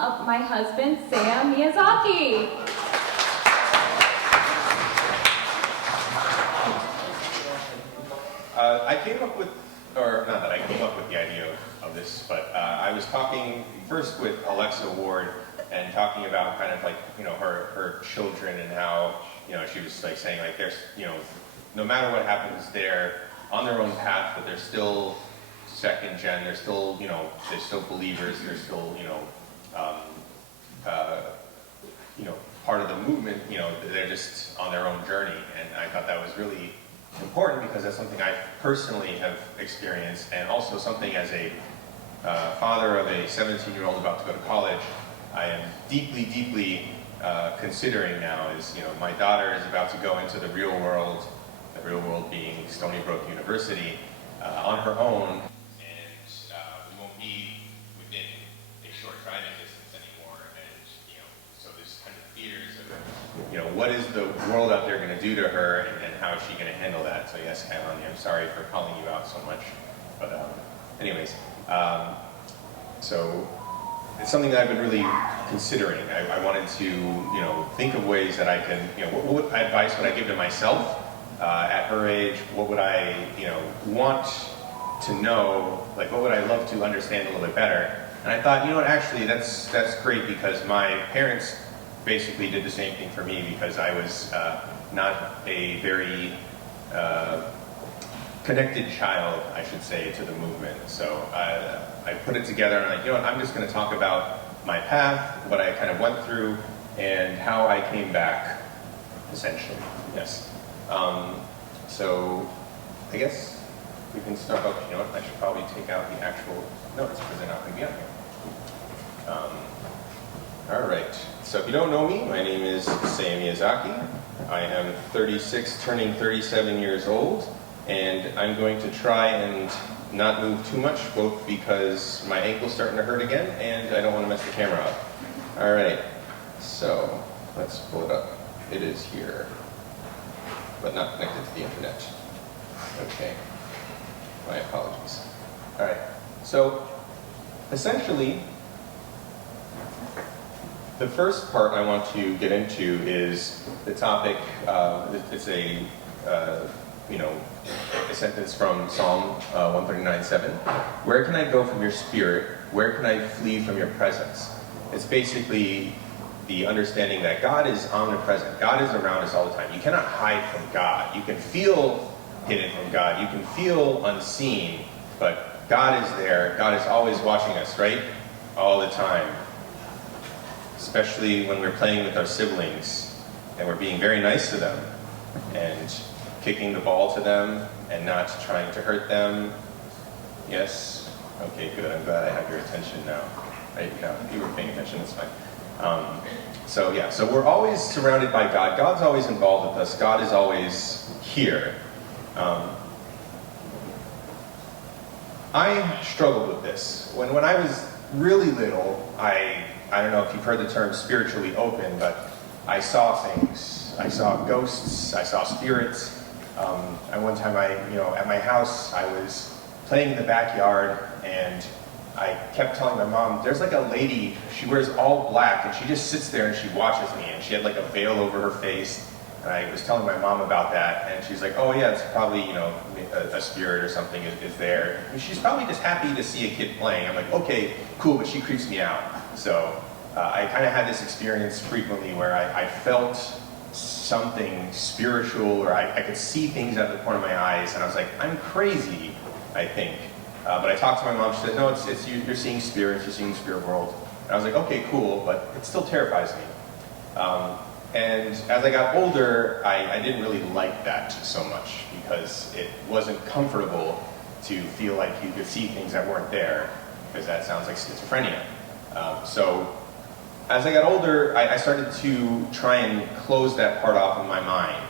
of my husband, Seiya Miyazaki. I came up with, or not that I came up with the idea of this, but I was talking first with Alexa Ward and talking about kind of like, her children and how, she was like saying like there's, no matter what happens, they're on their own path, but they're still second gen, they're still, they're still believers, they're still, part of the movement, they're just on their own journey. And I thought that was really important because that's something I personally have experienced, and also something as a father of a 17-year-old about to go to college, I am deeply, deeply considering now is, my daughter is about to go into the real world being Stony Brook University, on her own, and we won't be within a short driving distance anymore, and, so there's kind of fears of, what is the world out there going to do to her, and how is she going to handle that? So yes, Kailani, I'm sorry for calling you out so much, but anyways, so it's something that I've been really considering. I wanted to, think of ways that I can, what advice would I give to myself at her age? What would I, want to know? Like, what would I love to understand a little bit better? And I thought, actually, that's great because my parents basically did the same thing for me because I was not a very connected child, I should say, to the movement. So I put it together and I'm like, I'm just going to talk about my path, what I kind of went through, and how I came back, essentially. Yes. So I guess we can start off. I should probably take out the actual notes because they're not going to be on here. All right. So if you don't know me, my name is Seiya Miyazaki. I am 36, turning 37 years old, and I'm going to try and not move too much, both because my ankle's starting to hurt again, and I don't want to mess the camera up. All right. So let's pull it up. It is here, but not connected to the internet. Okay. My apologies. All right. So essentially, the first part I want to get into is the topic. It's a sentence from Psalm 139:7. Where can I go from your spirit? Where can I flee from your presence? It's basically the understanding that God is omnipresent. God is around us all the time. You cannot hide from God. You can feel hidden from God. You can feel unseen, but God is there. God is always watching us, right? All the time. Especially when we're playing with our siblings and we're being very nice to them and kicking the ball to them and not trying to hurt them. Yes? Okay, good. I'm glad I have your attention now. Right? Yeah, you were paying attention. That's fine. So we're always surrounded by God. God's always involved with us. God is always here. I struggled with this. When I was really little, I don't know if you've heard the term spiritually open, but I saw things. I saw ghosts. I saw spirits. At one time, at my house, I was playing in the backyard, and I kept telling my mom, there's like a lady, she wears all black, and she just sits there and she watches me, and she had like a veil over her face, and I was telling my mom about that, and she's like, oh yeah, it's probably, a spirit or something is there. I mean, she's probably just happy to see a kid playing. I'm like, okay, cool, but she creeps me out. So I kind of had this experience frequently where I felt something spiritual, or I could see things out of the corner of my eyes, and I was like, I'm crazy, I think. But I talked to my mom. She said, no, it's you're seeing spirits, you're seeing the spirit world. And I was like, okay, cool, but it still terrifies me. And as I got older, I didn't really like that so much because it wasn't comfortable to feel like you could see things that weren't there, because that sounds like schizophrenia. So as I got older, I started to try and close that part off in my mind.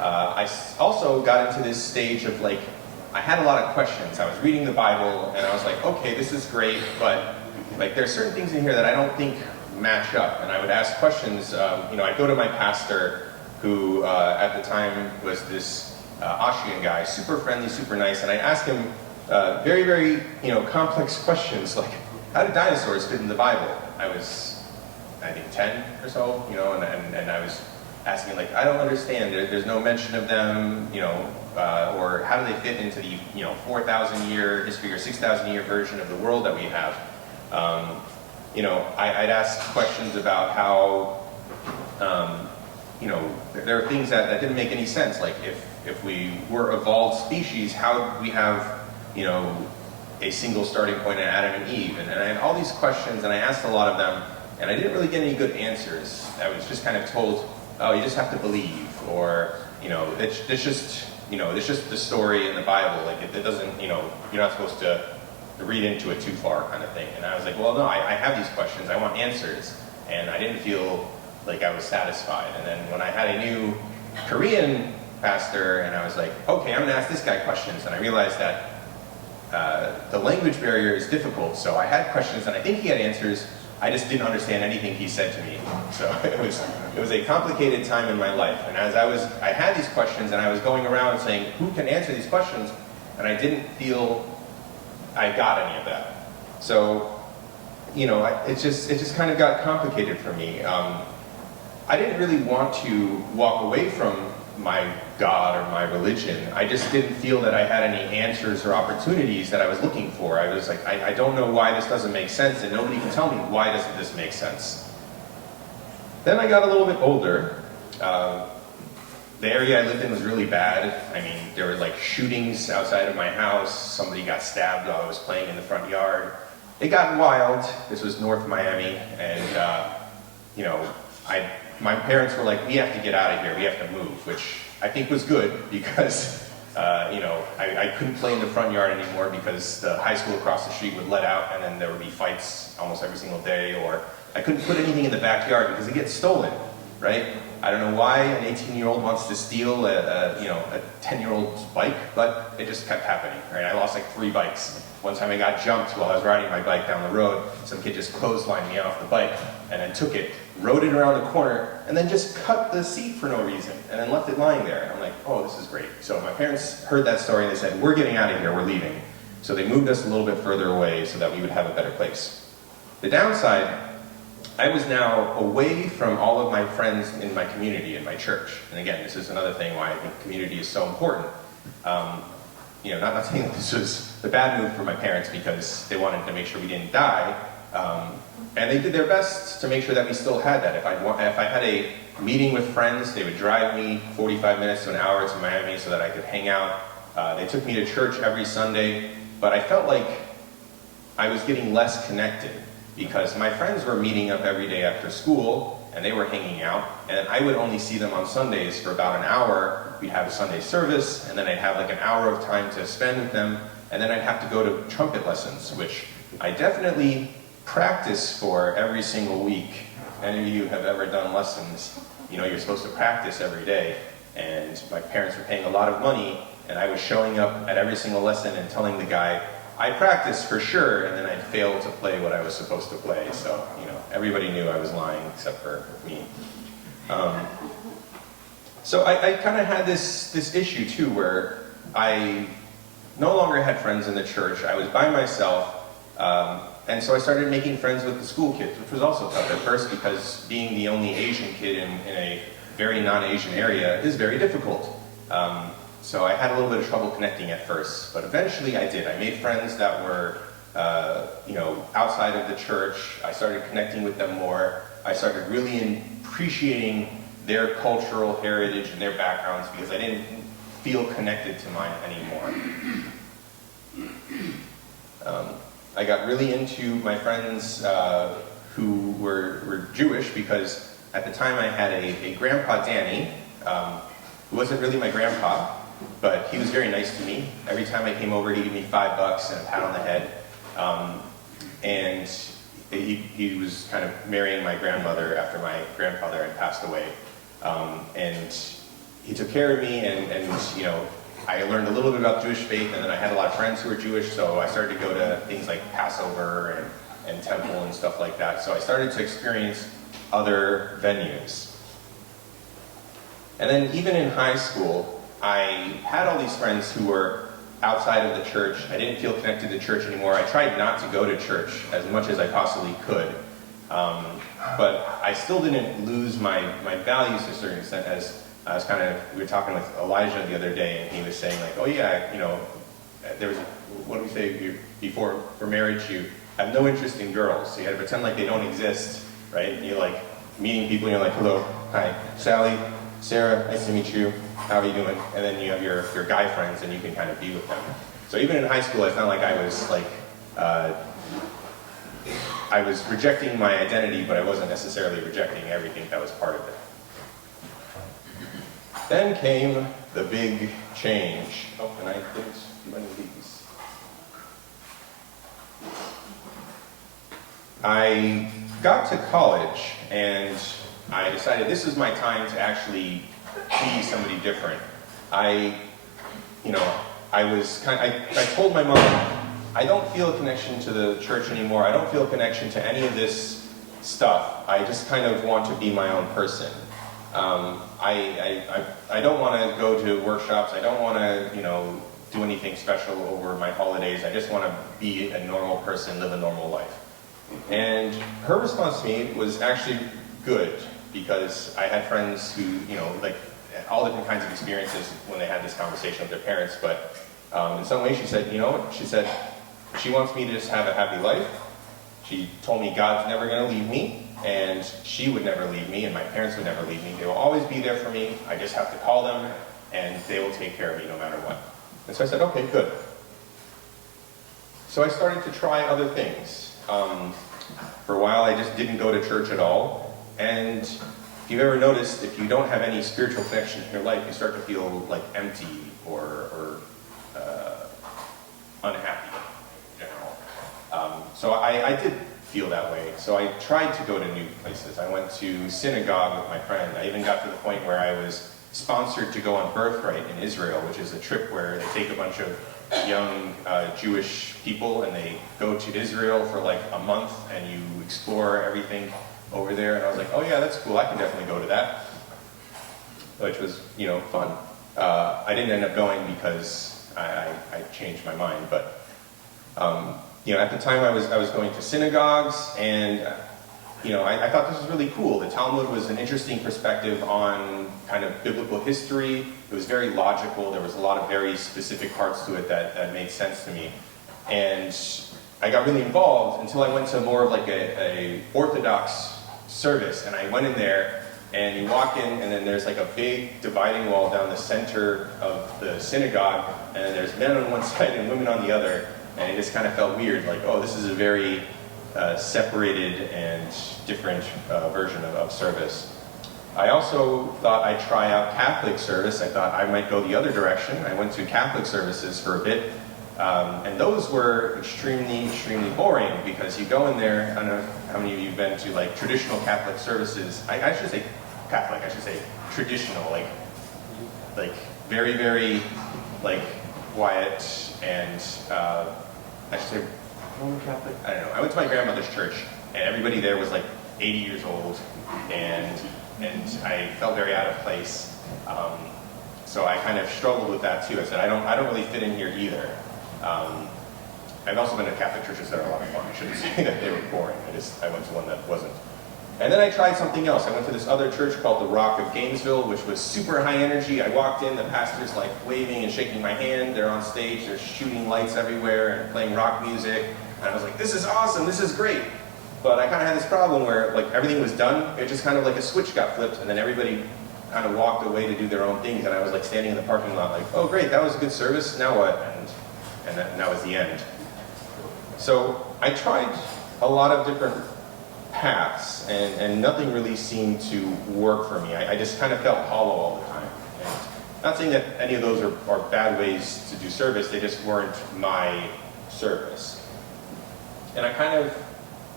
I also got into this stage of like, I had a lot of questions. I was reading the Bible, and I was like, okay, this is great, but like there's certain things in here that I don't think match up. And I would ask questions. I'd go to my pastor, who at the time was this Austrian guy, super friendly, super nice, and I asked him very, very complex questions like, how did dinosaurs fit in the Bible? I was, I think, 10 or so, you know, and I was asking, like, I don't understand. There's no mention of them, you know, or how do they fit into the, you know, 4,000-year history or 6,000-year version of the world that we have? You know, I'd ask questions about how, you know, there are things that didn't make any sense. Like, if we were evolved species, how would we have, you know, a single starting point in Adam and Eve? And I had all these questions, and I asked a lot of them, and I didn't really get any good answers. I was just kind of told, oh, you just have to believe, or, you know, it's just, you know, it's just the story in the Bible. Like, it doesn't, you know, you're not supposed to read into it too far, kind of thing. And I was like, well, no, I have these questions. I want answers. And I didn't feel like I was satisfied. And then when I had a new Korean pastor, and I was like, okay, I'm going to ask this guy questions. And I realized that the language barrier is difficult. So I had questions, and I think he had answers. I just didn't understand anything he said to me. So it was a complicated time in my life. And as I had these questions, and I was going around saying, who can answer these questions? And I didn't feel I got any of that. So, you know, it just kind of got complicated for me. I didn't really want to walk away from my God or my religion. I just didn't feel that I had any answers or opportunities that I was looking for. I was like, I don't know why this doesn't make sense, and nobody can tell me why doesn't this make sense. Then I got a little bit older. The area I lived in was really bad. I mean, there were like shootings outside of my house. Somebody got stabbed while I was playing in the front yard. It got wild. This was North Miami, and you know, my parents were like, we have to get out of here, we have to move, which I think was good because, you know, I couldn't play in the front yard anymore because the high school across the street would let out, and then there would be fights almost every single day, or I couldn't put anything in the backyard because it gets stolen, right? I don't know why an 18-year-old wants to steal you know, a 10-year-old's bike, but it just kept happening, right? I lost like 3 bikes. One time I got jumped while I was riding my bike down the road. Some kid just clotheslined me off the bike and then took it, rode it around the corner, and then just cut the seat for no reason, and then left it lying there. And I'm like, oh, this is great. So my parents heard that story and they said, we're getting out of here, we're leaving. So they moved us a little bit further away so that we would have a better place. The downside, I was now away from all of my friends in my community, in my church. And again, this is another thing why I think community is so important. You know, not saying that this was the bad move for my parents because they wanted to make sure we didn't die. And they did their best to make sure that we still had that. If I had a meeting with friends, they would drive me 45 minutes to an hour to Miami so that I could hang out. They took me to church every Sunday, but I felt like I was getting less connected because my friends were meeting up every day after school and they were hanging out, and I would only see them on Sundays for about an hour. We'd have a Sunday service, and then I'd have like an hour of time to spend with them, and then I'd have to go to trumpet lessons, which I definitely practice for every single week. Any of you have ever done lessons, you know you're supposed to practice every day, and my parents were paying a lot of money, and I was showing up at every single lesson and telling the guy, I practiced for sure, and then I'd fail to play what I was supposed to play, so, you know, everybody knew I was lying except for me. So I kind of had this issue too, where I no longer had friends in the church. I was by myself, and so I started making friends with the school kids, which was also tough at first because being the only Asian kid in a very non-Asian area is very difficult. So I had a little bit of trouble connecting at first, but eventually I did. I made friends that were, you know, outside of the church. I started connecting with them more. I started really appreciating their cultural heritage and their backgrounds because I didn't feel connected to mine anymore. I got really into my friends who were Jewish because at the time I had a grandpa, Danny, who wasn't really my grandpa, but he was very nice to me. Every time I came over, he'd give me $5 and a pat on the head. And he was kind of marrying my grandmother after my grandfather had passed away. And he took care of me, and you know, I learned a little bit about Jewish faith, and then I had a lot of friends who were Jewish, so I started to go to things like Passover and temple and stuff like that. So I started to experience other venues. And then even in high school, I had all these friends who were outside of the church. I didn't feel connected to church anymore. I tried not to go to church as much as I possibly could. But I still didn't lose my values to a certain extent, as I was we were talking with Elijah the other day, and he was saying like, oh yeah, there was, what do we say, before, for marriage, you have no interest in girls, so you had to pretend like they don't exist, right? And you're like meeting people, and you're like, hello, hi, Sally, Sarah, nice to meet you, how are you doing? And then you have your guy friends, and you can kind of be with them. So even in high school, I felt like I was like, I was rejecting my identity, but I wasn't necessarily rejecting everything that was part of it. Then came the big change. Oh, and I didn't do any of these. I got to college, and I decided this is my time to actually be somebody different. I told my mom, I don't feel a connection to the church anymore. I don't feel a connection to any of this stuff. I just kind of want to be my own person. I don't want to go to workshops. I don't want to, do anything special over my holidays. I just want to be a normal person, live a normal life. And her response to me was actually good, because I had friends who, like all different kinds of experiences when they had this conversation with their parents. But in some ways, she said, she said, she wants me to just have a happy life. She told me God's never going to leave me, and she would never leave me, and my parents would never leave me. They will always be there for me. I just have to call them, and they will take care of me no matter what. And so I said, okay, good. So I started to try other things. For a while, I just didn't go to church at all. And if you've ever noticed, if you don't have any spiritual connection in your life, you start to feel like empty or unhappy in general. So I did feel that way. So I tried to go to new places. I went to synagogue with my friend. I even got to the point where I was sponsored to go on Birthright in Israel, which is a trip where they take a bunch of young Jewish people and they go to Israel for like a month and you explore everything over there. And I was like, oh yeah, that's cool. I can definitely go to that, which was, fun. I didn't end up going because I changed my mind, but at the time I was going to synagogues, and I thought this was really cool. The Talmud was an interesting perspective on kind of biblical history. It was very logical. There was a lot of very specific parts to it that made sense to me, and I got really involved until I went to more of like a Orthodox service, and I went in there. And you walk in, and then there's like a big dividing wall down the center of the synagogue, and then there's men on one side and women on the other, and it just kind of felt weird, like, oh, this is a very separated and different version of service. I also thought I'd try out Catholic service. I thought I might go the other direction. I went to Catholic services for a bit, and those were extremely, extremely boring, because you go in there, I don't know how many of you have been to like traditional Catholic services. I should say Catholic, I should say traditional, like very, very like quiet, and I should say Roman Catholic? I don't know. I went to my grandmother's church, and everybody there was like 80 years old, and I felt very out of place. So I kind of struggled with that too. I said, I don't really fit in here either. I've also been to Catholic churches that are a lot of fun. I shouldn't say that they were boring. I went to one that wasn't. And then I tried something else. I went to this other church called the Rock of Gainesville, which was super high energy. I walked in, the pastor's like waving and shaking my hand. They're on stage, they're shooting lights everywhere and playing rock music. And I was like, this is awesome, this is great. But I kind of had this problem where like everything was done. It just kind of like a switch got flipped, and then everybody kind of walked away to do their own things. And I was like standing in the parking lot like, oh great, that was a good service, now what? And that was the end. So I tried a lot of different paths, and nothing really seemed to work for me. I just kind of felt hollow all the time. And not saying that any of those are bad ways to do service, they just weren't my service. And I kind of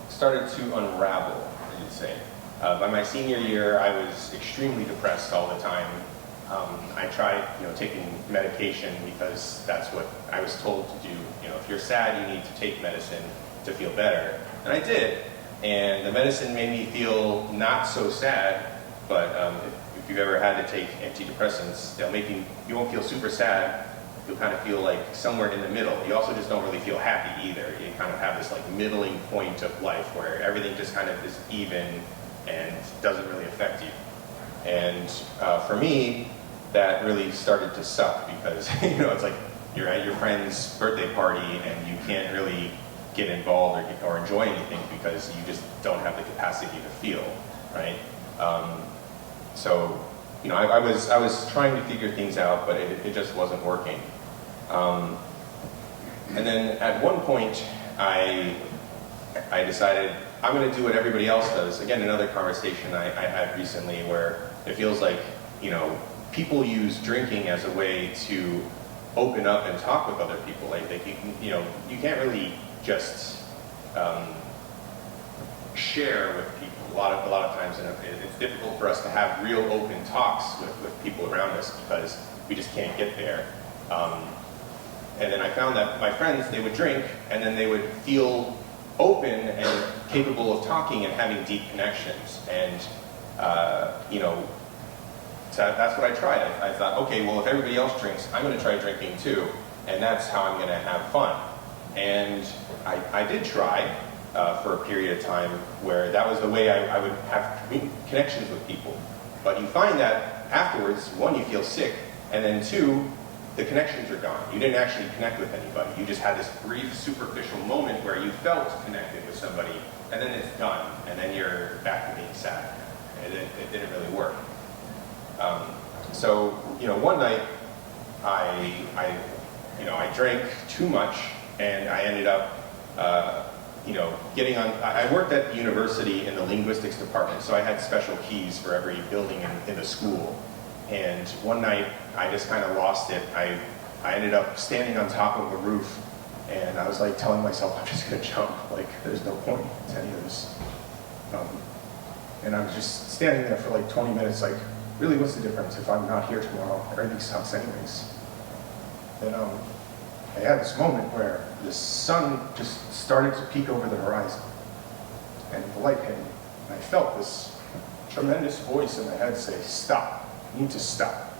started to unravel, I should say. By my senior year, I was extremely depressed all the time. I tried, taking medication because that's what I was told to do. If you're sad, you need to take medicine to feel better. And I did. And the medicine made me feel not so sad, but if you've ever had to take antidepressants, they'll make you won't feel super sad, you'll kind of feel like somewhere in the middle. You also just don't really feel happy either. You kind of have this like middling point of life where everything just kind of is even and doesn't really affect you. And for me, that really started to suck because, it's like you're at your friend's birthday party and you can't really get involved or enjoy anything because you just don't have the capacity to feel, right? So, I was trying to figure things out, but it just wasn't working. And then at one point, I decided I'm going to do what everybody else does. Again, another conversation I had recently where it feels like, people use drinking as a way to open up and talk with other people. Like you can't really just share with people. A lot of times, and it's difficult for us to have real open talks with people around us because we just can't get there. And then I found that my friends, they would drink, and then they would feel open and capable of talking and having deep connections. And, so that's what I tried. I thought, okay, well, if everybody else drinks, I'm going to try drinking too, and that's how I'm going to have fun. And I did try for a period of time where that was the way I would have connections with people. But you find that afterwards, one, you feel sick, and then two, the connections are gone. You didn't actually connect with anybody. You just had this brief, superficial moment where you felt connected with somebody, and then it's done, and then you're back to being sad. And it didn't really work. So, one night, I drank too much, and I ended up, getting on. I worked at the university in the linguistics department, so I had special keys for every building in the school. And one night, I just kind of lost it. I ended up standing on top of a roof, and I was like telling myself, I'm just going to jump. Like, there's no point to any of this. And I was just standing there for like 20 minutes, like, really, what's the difference if I'm not here tomorrow? Everything sucks anyways. Then I had this moment where the sun just started to peek over the horizon, and the light hit me. And I felt this tremendous voice in my head say, stop, you need to stop.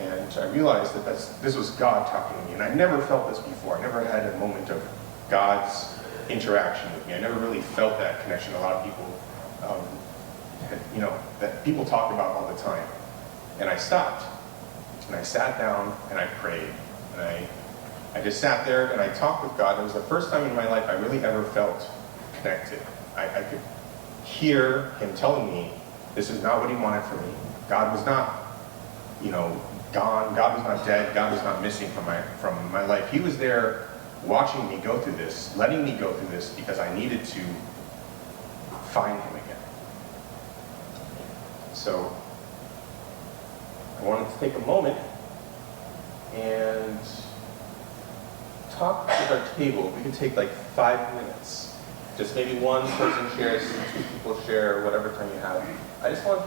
And I realized that this was God talking to me, and I never felt this before. I never had a moment of God's interaction with me. I never really felt that connection. A lot of people, that people talk about all the time. And I stopped, and I sat down, and I prayed. And I just sat there, and I talked with God. It was the first time in my life I really ever felt connected. I could hear Him telling me, this is not what He wanted for me. God was not, gone. God was not dead. God was not missing from my life. He was there watching me go through this, letting me go through this, because I needed to find Him again. So I wanted to take a moment and talk with our table. We can take like 5 minutes. Just maybe one person shares, 2 people share, whatever time you have. I just want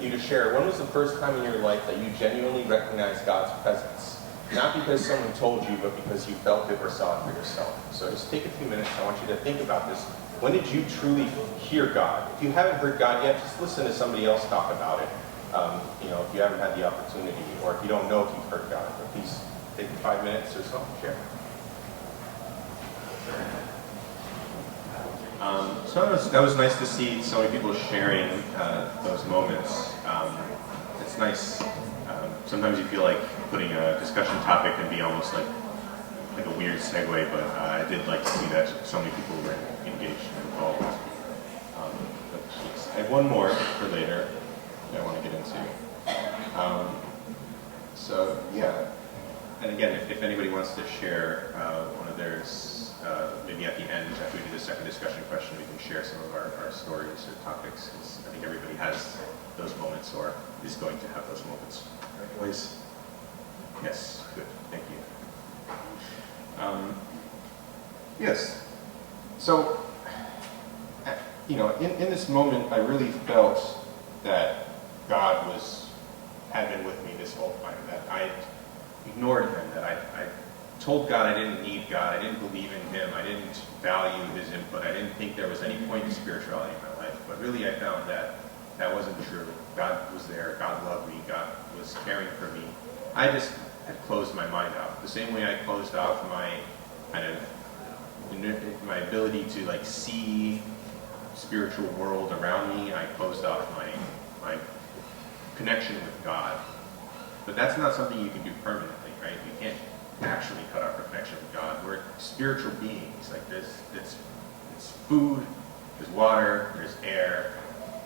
you to share, when was the first time in your life that you genuinely recognized God's presence? Not because someone told you, but because you felt it or saw it for yourself. So just take a few minutes. I want you to think about this. When did you truly hear God? If you haven't heard God yet, just listen to somebody else talk about it. If you haven't had the opportunity, or if you don't know if you've heard God, but please take 5 minutes or so, share. So that was nice to see so many people sharing those moments. It's nice. Sometimes you feel like putting a discussion topic can be almost like a weird segue, but I did like to see that so many people were engaged and involved. I have one more for later that I want to get into. So yeah, and again, if anybody wants to share one of theirs, maybe at the end, after we do the second discussion question, we can share some of our stories or topics, because I think everybody has those moments or is going to have those moments. Anyways, yes, good, thank you. Yes, so, in this moment, I really felt that God had been with me this whole time, that I ignored Him, that I told God I didn't need God, I didn't believe in Him, I didn't value His input, I didn't think there was any point to spirituality in my life, but really I found that wasn't true. God was there, God loved me, God was caring for me. I just had closed my mind off. The same way I closed off my kind of my ability to like see spiritual world around me, I closed off my connection with God. But that's not something you can do permanently, right? You can't actually cut off our connection with God. We're spiritual beings. Like it's food, there's water, there's air,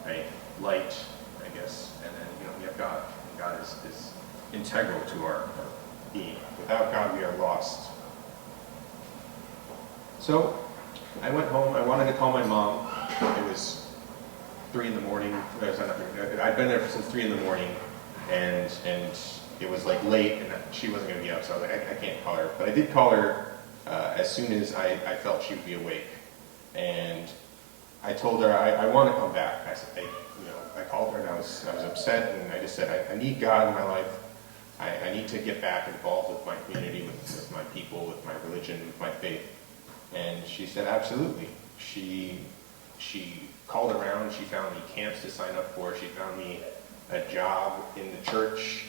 right? Light, I guess, and then we have God. And God is integral to our being. Without God, we are lost. So I went home. I wanted to call my mom. It was 3 in the morning. I'd been there since 3 in the morning, and it was like late, and she wasn't going to be up, so I was like, I can't call her. But I did call her as soon as I felt she would be awake, and I told her I want to come back. I said, I called her, and I was upset, and I just said, I need God in my life. I need to get back involved with my community, with my people, with my religion, with my faith. And she said, absolutely. She called around. She found me camps to sign up for. She found me a job in the church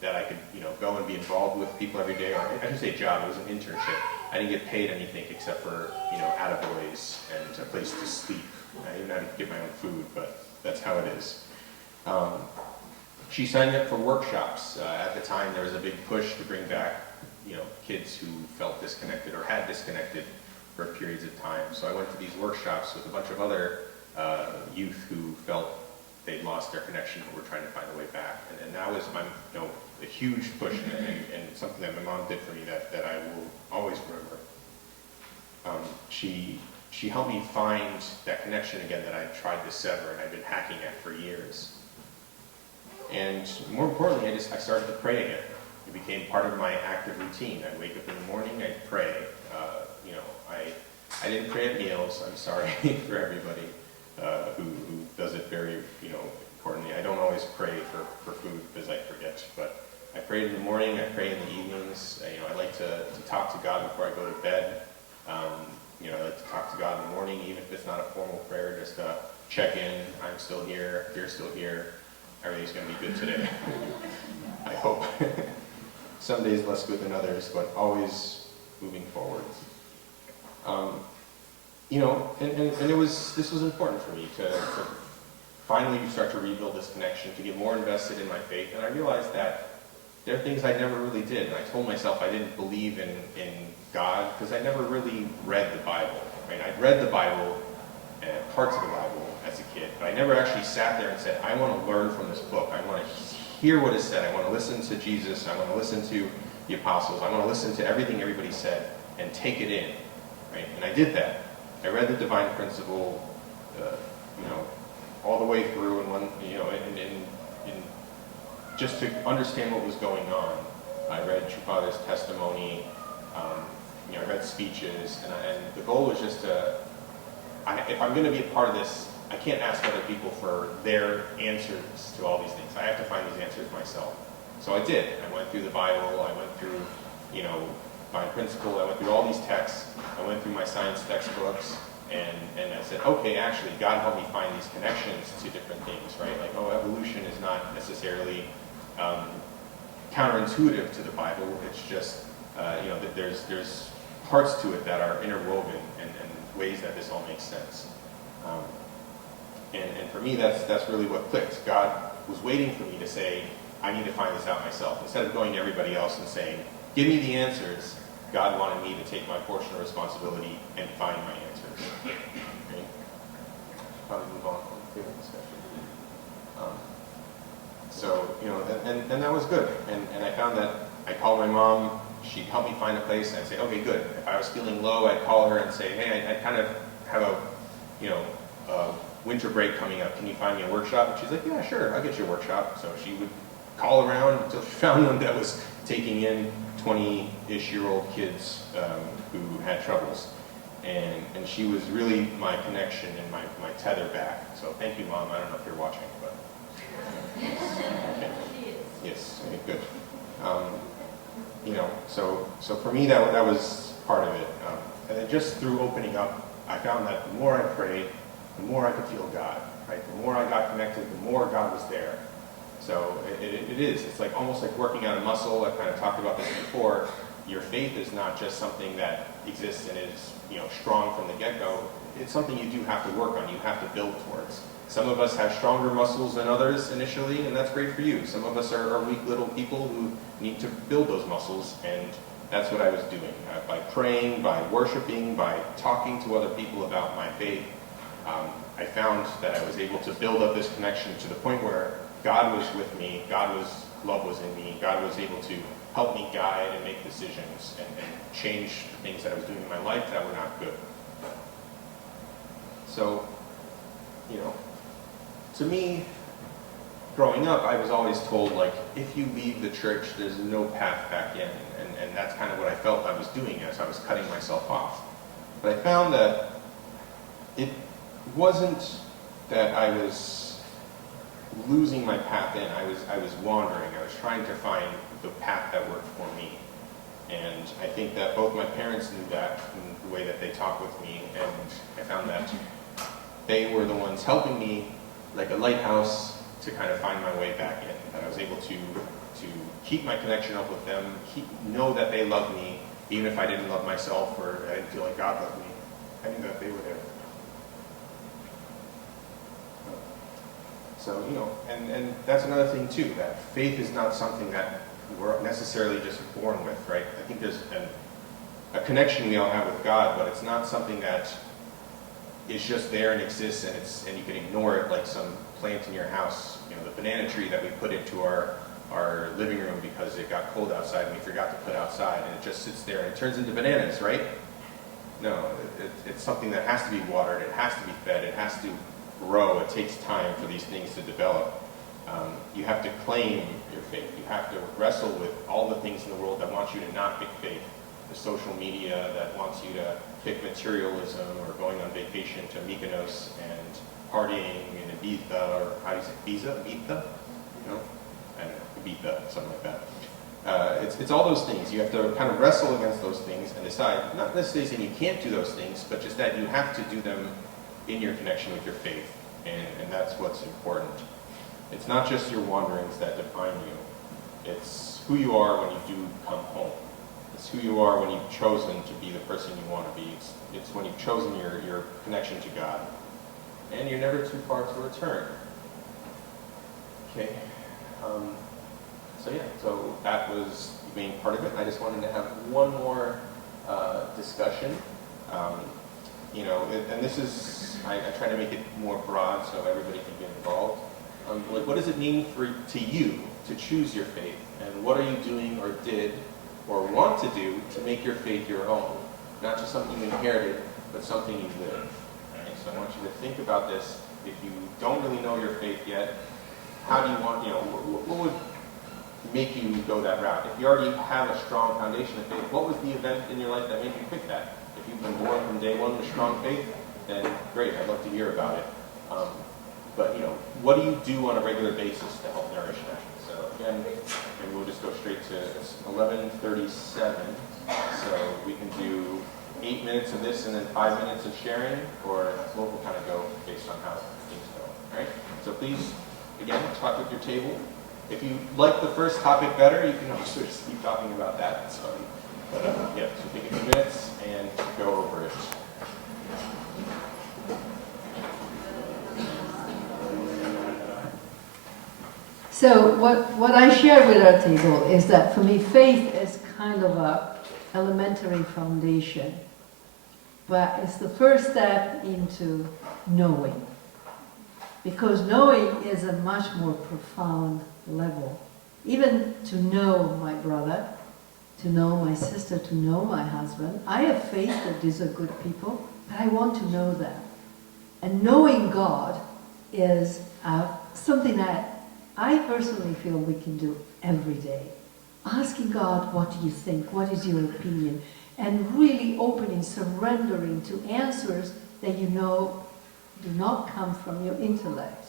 that I could, go and be involved with people every day. Or I should say job. It was an internship. I didn't get paid anything except for, attaboys and a place to sleep. I didn't have to get my own food, but that's how it is. She signed up for workshops. At the time, there was a big push to bring back, kids who felt disconnected or had disconnected for periods of time. So I went to these workshops with a bunch of other youth who felt they'd lost their connection but were trying to find a way back. And that was a huge push and something that my mom did for me that I will always remember. She helped me find that connection again that I tried to sever and I'd been hacking at for years. And more importantly, I started to pray again. It became part of my active routine. I'd wake up in the morning, I'd pray. I didn't pray at meals. I'm sorry for everybody who does it very, importantly. I don't always pray for food because I forget. But I prayed in the morning. I pray in the evenings. I like to talk to God before I go to bed. I like to talk to God in the morning, even if it's not a formal prayer, just to check in. I'm still here. You're still here. Everything's going to be good today. I hope. Some days less good than others, but always moving forward. This was important for me to finally start to rebuild this connection, to get more invested in my faith, and I realized that there are things I never really did, and I told myself I didn't believe in God because I never really read the Bible. Right? I'd read the Bible, parts of the Bible as a kid, but I never actually sat there and said, I want to learn from this book. I want to hear what is said. I want to listen to Jesus. I want to listen to the apostles. I want to listen to everything everybody said and take it in. Right? And I did that. I read the divine principle, all the way through, and just to understand what was going on. I read True Father's testimony. I read speeches, and the goal was just if I'm going to be a part of this, I can't ask other people for their answers to all these things. I have to find these answers myself. So I did. I went through the Bible. I went through, Divine Principle. I went through all these texts. I went through my science textbooks, and I said, okay, actually, God helped me find these connections to different things, right? Like, evolution is not necessarily counterintuitive to the Bible. It's just, that there's parts to it that are interwoven and ways that this all makes sense. And for me, that's really what clicked. God was waiting for me to say, I need to find this out myself. Instead of going to everybody else and saying, give me the answers, God wanted me to take my portion of responsibility and find my answers. Okay? Probably move on from the favorite discussion. And that was good. And I found that I called my mom. She'd help me find a place, and I'd say, okay, good. If I was feeling low, I'd call her and say, hey, I kind of have a winter break coming up. Can you find me a workshop? And she's like, yeah, sure, I'll get you a workshop. So she would call around until she found one that was taking in 20-ish-year-old kids who had troubles. And she was really my connection and my tether back. So thank you, Mom. I don't know if you're watching, but... Okay. Yes, okay, good. So for me, that was part of it. And then just through opening up, I found that the more I prayed, the more I could feel God, right? The more I got connected, the more God was there. So it is. It's like almost like working out a muscle. I've kind of talked about this before. Your faith is not just something that exists and is, strong from the get-go. It's something you do have to work on. You have to build towards. Some of us have stronger muscles than others initially, and that's great for you. Some of us are weak little people who need to build those muscles, and that's what I was doing. By praying, by worshiping, by talking to other people about my faith, I found that I was able to build up this connection to the point where God was with me, love was in me, God was able to help me guide and make decisions and change the things that I was doing in my life that were not good. So, to me, growing up, I was always told, like, if you leave the church, there's no path back in. And that's kind of what I felt I was doing as I was cutting myself off. But I found that it wasn't that I was losing my path in. I was wandering. I was trying to find the path that worked for me. And I think that both my parents knew that in the way that they talked with me, and I found that they were the ones helping me, like a lighthouse, to kind of find my way back in. That I was able to keep my connection up with them, know that they loved me, even if I didn't love myself or I didn't feel like God loved me. I knew that they were there. So, and that's another thing too, that faith is not something that we're necessarily just born with, right? I think there's a connection we all have with God, but it's not something that is just there and exists and you can ignore it like some plant in your house. The banana tree that we put into our living room because it got cold outside and we forgot to put outside, and it just sits there and it turns into bananas, right? No, it's something that has to be watered, it has to be fed, it has to grow. It takes time for these things to develop. You have to claim your faith. You have to wrestle with all the things in the world that want you to not pick faith. The social media that wants you to pick materialism or going on vacation to Mykonos and partying in Ibiza, or how do you say Ibiza? I don't know, Ibiza, something like that. It's all those things. You have to kind of wrestle against those things and decide, not necessarily saying you can't do those things, but just that you have to do them in your connection with your faith, and that's what's important. It's not just your wanderings that define you. It's who you are when you do come home. It's who you are when you've chosen to be the person you want to be. It's when you've chosen your connection to God. And you're never too far to return. Okay. So that was the main part of it. I just wanted to have one more discussion. And this is, I try to make it more broad so everybody can get involved. What does it mean to you to choose your faith? And what are you doing or did or want to do to make your faith your own? Not just something you inherited, but something you live. Okay, so I want you to think about this. If you don't really know your faith yet, how do you want, what would make you go that route? If you already have a strong foundation of faith, what was the event in your life that made you pick that? If you've been born from day one with strong faith, then great, I'd love to hear about it. But what do you do on a regular basis to help nourish that? So again, and we'll just go straight to 11:37. So we can do 8 minutes of this and then 5 minutes of sharing, or we'll kind of go based on how things go. All right? So please, again, talk with your table. If you like the first topic better, you can also just keep talking about that. So, so take a few minutes and go over it. So what I share with our table is that for me, faith is kind of a elementary foundation, but it's the first step into knowing. Because knowing is a much more profound level. Even to know my brother, to know my sister, to know my husband. I have faith that these are good people, but I want to know them. And knowing God is something that I personally feel we can do every day. Asking God, what do you think? What is your opinion? And really opening, surrendering to answers that you know do not come from your intellect.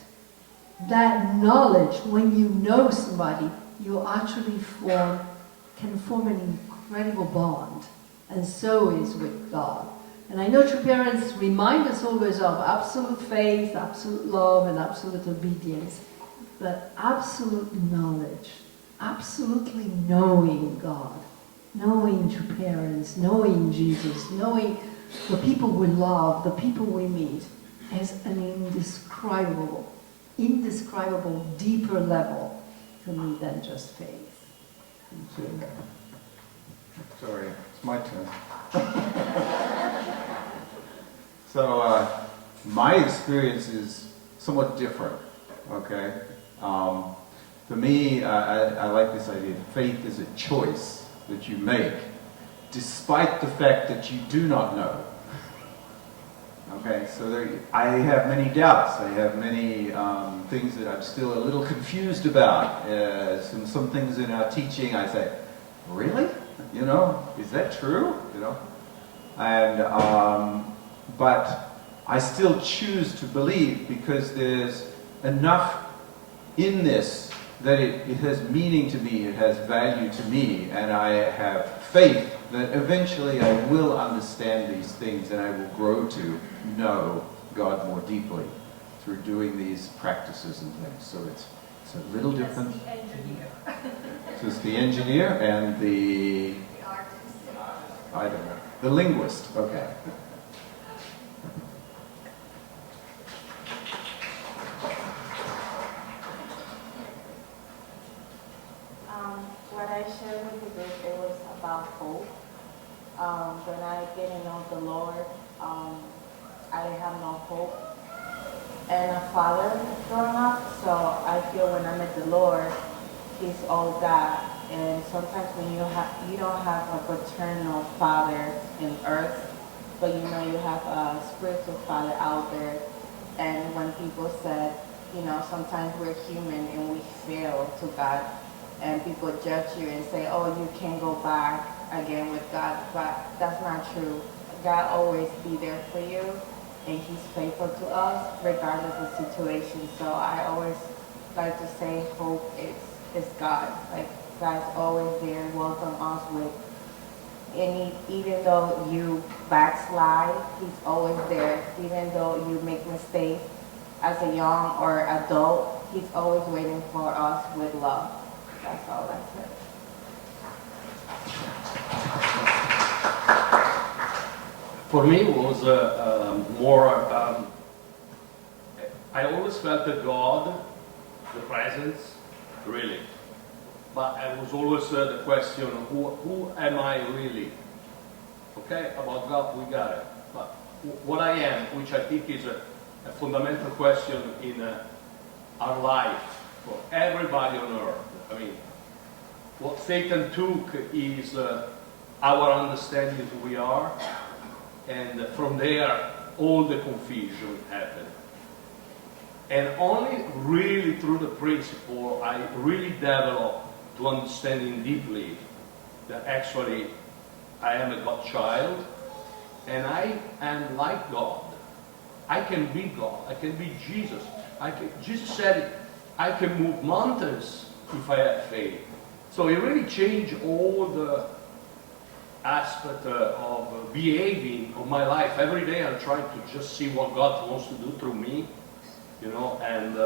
That knowledge, when you know somebody, you actually can form an incredible bond. And so is with God. And I know true parents remind us always of absolute faith, absolute love, and absolute obedience. but absolute knowledge, absolutely knowing God, knowing your parents, knowing Jesus, knowing the people we love, the people we meet, is an indescribable, deeper level to me than just faith. Thank you. Sorry, it's my turn. So, my experience is somewhat different, okay? For me, I like this idea. Faith is a choice that you make, despite the fact that you do not know. Okay, so I have many doubts. I have many things that I'm still a little confused about. Some things in our teaching, I say, really? You know, is that true? You know, and but I still choose to believe because there's enough in this that it has meaning to me, it has value to me, and I have faith that eventually I will understand these things and I will grow to know God more deeply through doing these practices and things. So it's a little different. That's the engineer. So it's the engineer and the artist. I don't know. The linguist, okay. What I shared with the group, it was about hope. When I didn't know the Lord, I didn't have no hope. And a father growing up, so I feel when I met the Lord, He's all God. And sometimes when you don't have a paternal father in earth, but you know you have a spiritual father out there. And when people said, you know, sometimes we're human and we fail to God, and people judge you and say, oh, you can't go back again with God, but that's not true. God always be there for you, and He's faithful to us regardless of the situation. So I always like to say hope is God. Like, God's always there, welcome us with even though you backslide, He's always there. Even though you make mistakes as a young or adult, He's always waiting for us with love. That's all I said. For me, it was more. I always felt that God, the presence, really. But I was always the question: who am I really? Okay, about God, we got it. But what I am, which I think is a fundamental question in our life for everybody on earth. I mean, what Satan took is our understanding who we are, and from there, all the confusion happened. And only really through the principle, I really developed to understanding deeply that actually I am a God child, and I am like God. I can be God. I can be Jesus. Jesus said it, I can move mountains if I have faith. So it really changed all the aspect of behaving of my life. Every day I'm trying to just see what God wants to do through me, you know, and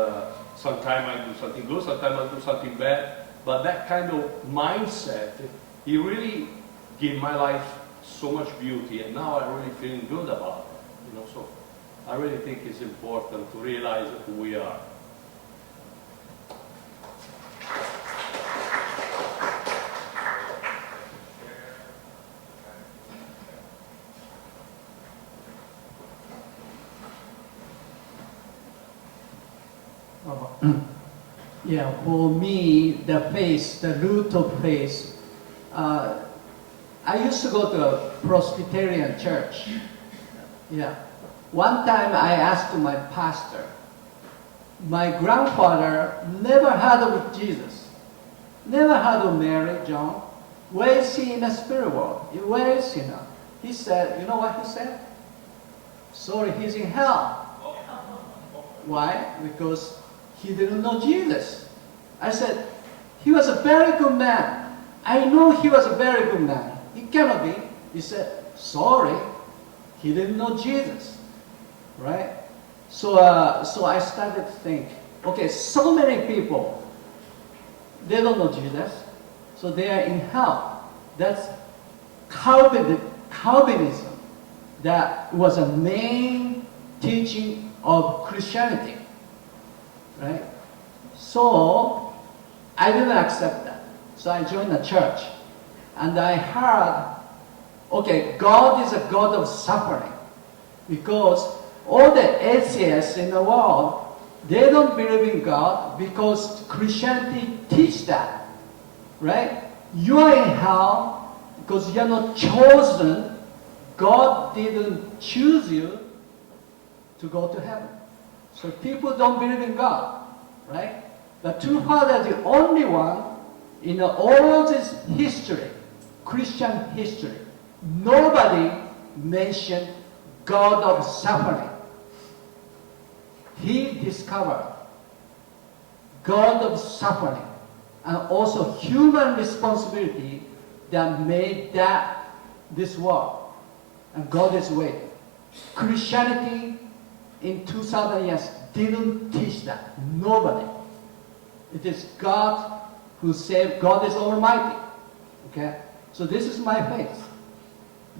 sometimes I do something good, sometimes I do something bad. But that kind of mindset, it really gave my life so much beauty, and now I'm really feeling good about it, you know. So I really think it's important to realize who we are. Yeah, for me, the faith, the root of faith, I used to go to a Presbyterian church. Yeah. One time I asked my pastor, my grandfather never heard of Jesus, never heard of Mary, John. Where is he in the spirit world? Where is he now? He said, you know what he said? Sorry, he's in hell. Why? Because he didn't know Jesus. I said, he was a very good man. I know he was a very good man. He cannot be. He said, sorry, he didn't know Jesus. Right? So I started to think, Okay, so many people, they don't know Jesus, so they are in hell. That's Calvinism. That was a main teaching of Christianity, right? So I didn't accept that. So I joined the church, and I heard, okay, God is a God of suffering, because all the atheists in the world, they don't believe in God because Christianity teach that, right? You are in hell because you are not chosen. God didn't choose you to go to heaven. So people don't believe in God, right? The two fathers are the only one in all this history, Christian history. Nobody mentioned God of suffering. He discovered God of suffering and also human responsibility that made this world. And God is waiting. Christianity in 2000 years didn't teach that. Nobody. It is God who saved. God is almighty. Okay? So this is my faith.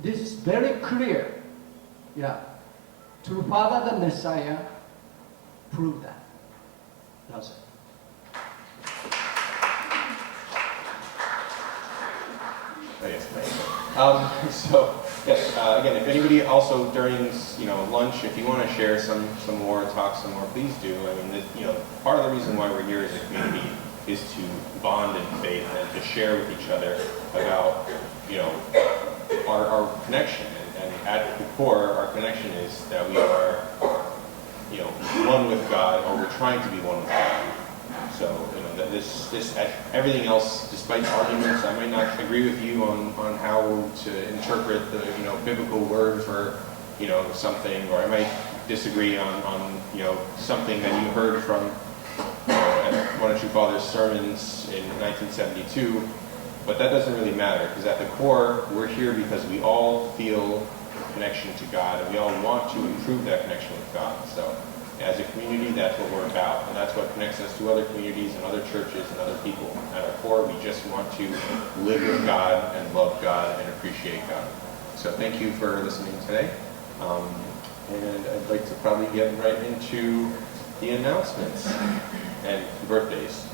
This is very clear. Yeah. True Father, the Messiah, proved that. That's it. Oh, yes, thank you. So, yes, again, if anybody also during, lunch, if you want to share some more, talk some more, please do. I mean, part of the reason why we're here as a community is to bond in faith and to share with each other about, our connection. And at the core, our connection is that we are, one with God, or we're trying to be one with God. So, that this everything else, despite arguments, I might not agree with you on how to interpret the biblical word for something, or I might disagree on something that you heard from one of True Father's sermons in 1972. But that doesn't really matter, because at the core, we're here because we all feel a connection to God, and we all want to improve that connection with God. So, as a community, that's what we're about, and that's what connects us to other communities and other churches and other people. At our core, we just want to live with God and love God and appreciate God. So thank you for listening today. And I'd like to probably get right into the announcements and birthdays.